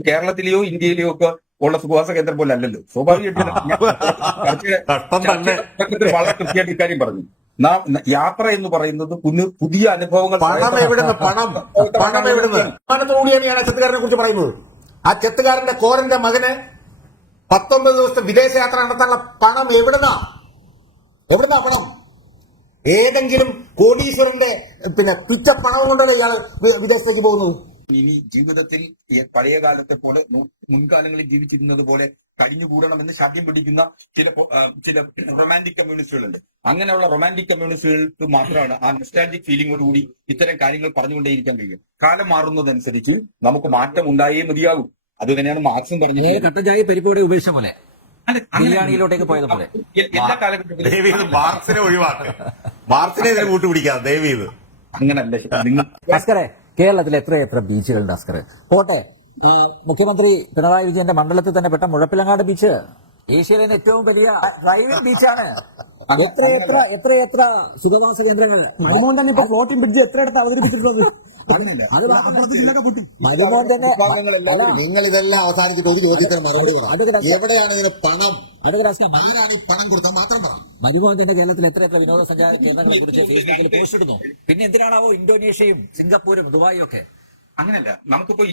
കേരളത്തിലെയോ ഇന്ത്യയിലെയോ ഒക്കെ ഉള്ള സുഖവാസ കേന്ദ്രം പോലെ അല്ലല്ലോ. സ്വാഭാവികമായിട്ടും. വളരെ കൃത്യമായിട്ട് ഇക്കാര്യം പറഞ്ഞു. നാം യാത്ര എന്ന് പറയുന്നത് പുതിയ അനുഭവങ്ങൾ പണം എവിടുന്ന്? പണം. പണം എവിടുന്ന്? അഭിമാനത്തോടുകൂടിയാണ് ഞാൻ ആ ചെത്തുകാരനെ കുറിച്ച് പറയുന്നത്. ആ ചെത്തുകാരന്റെ കോരന്റെ മകന് പത്തൊമ്പത് ദിവസത്തെ വിദേശയാത്ര നടത്താനുള്ള പണം എവിടുന്നാ? എവിടുന്നാ പണം? ഏതെങ്കിലും കോടീശ്വരന്റെ പിന്നെ പിറ്റ പണം കൊണ്ടല്ലേ ഇയാൾ വിദേശത്തേക്ക് പോകുന്നത്? ഇനി ജീവിതത്തിൽ പഴയ കാലത്തെ പോലെ മുൻകാലങ്ങളിൽ ജീവിച്ചിരുന്നത് പോലെ കഴിഞ്ഞുകൂടണമെന്ന് ശാഠ്യം പിടിക്കുന്ന ചില ചില റൊമാന്റിക് കമ്മ്യൂണിസ്റ്റുകളുണ്ട് അങ്ങനെയുള്ള റൊമാന്റിക് കമ്മ്യൂണിസ്റ്റുകൾക്ക് മാത്രമാണ് ആ നൊസ്റ്റാലജിക് ഫീലിംഗോട് കൂടി ഇത്തരം കാര്യങ്ങൾ പറഞ്ഞുകൊണ്ടേയിരിക്കാൻ കഴിയും കാലം മാറുന്നതനുസരിച്ച് നമുക്ക് മാറ്റം ഉണ്ടായേ മതിയാകും. അത് തന്നെയാണ് മാർക്സും പറഞ്ഞത് പരിപാടി ഉപേക്ഷ പരിപ്പോടെ പോലെ ബിരിയാണിയിലോട്ടേക്ക് പോയത് പോലെ. എല്ലാ കാലഘട്ടത്തിലും മാർക്സിനെ ഒഴിവാക്കുക മാർക്സിനെ ഇതിന് കൂട്ടുപിടിക്കാതെ ദയവ് ചെയ്ത്. അങ്ങനല്ല. നിങ്ങൾ കേരളത്തിൽ എത്ര എത്ര ബീച്ചുകളുണ്ട് അസ്കർ? പോട്ടെ. മുഖ്യമന്ത്രി പിണറായി വിജയന്റെ മണ്ഡലത്തിൽ തന്നെ പെട്ട മുഴപ്പിലങ്ങാട് ബീച്ച്. ഏഷ്യയിലെ ഏറ്റവും വലിയ പ്രൈവറ്റ് ബീച്ചാണ്. എത്ര എത്ര എത്ര എത്ര സുഖവാസ കേന്ദ്രങ്ങൾ. മരുമോൻ തന്നെ ഇപ്പൊ ഫ്ലോട്ടിംഗ് ബ്രിഡ്ജ് എത്ര അടുത്ത് അവതരിപ്പിച്ചിട്ടുള്ളത്? മരുമോൻ തന്നെ നിങ്ങൾ ഇതെല്ലാം അവസാനിച്ചിട്ട് ഒരു ചോദ്യത്തിന് മറുപടി എവിടെയാണ് ഇതിന് പണം? അതൊക്കെ രാഷ്ട്രീയം ആരാണ് പണം മാത്രം പറ. കേരളത്തിൽ എത്ര എത്ര വിനോദസഞ്ചാര കേന്ദ്രങ്ങളെ കുറിച്ച് ഫേസ്ബുക്കിൽ പോസ്റ്റ് ഇടുന്നു. പിന്നെ എന്തിനാണാവോ ഇന്തോനേഷ്യയും സിംഗപ്പൂരും ദുബായും ഒക്കെ? അങ്ങനെയല്ല നമുക്കിപ്പോ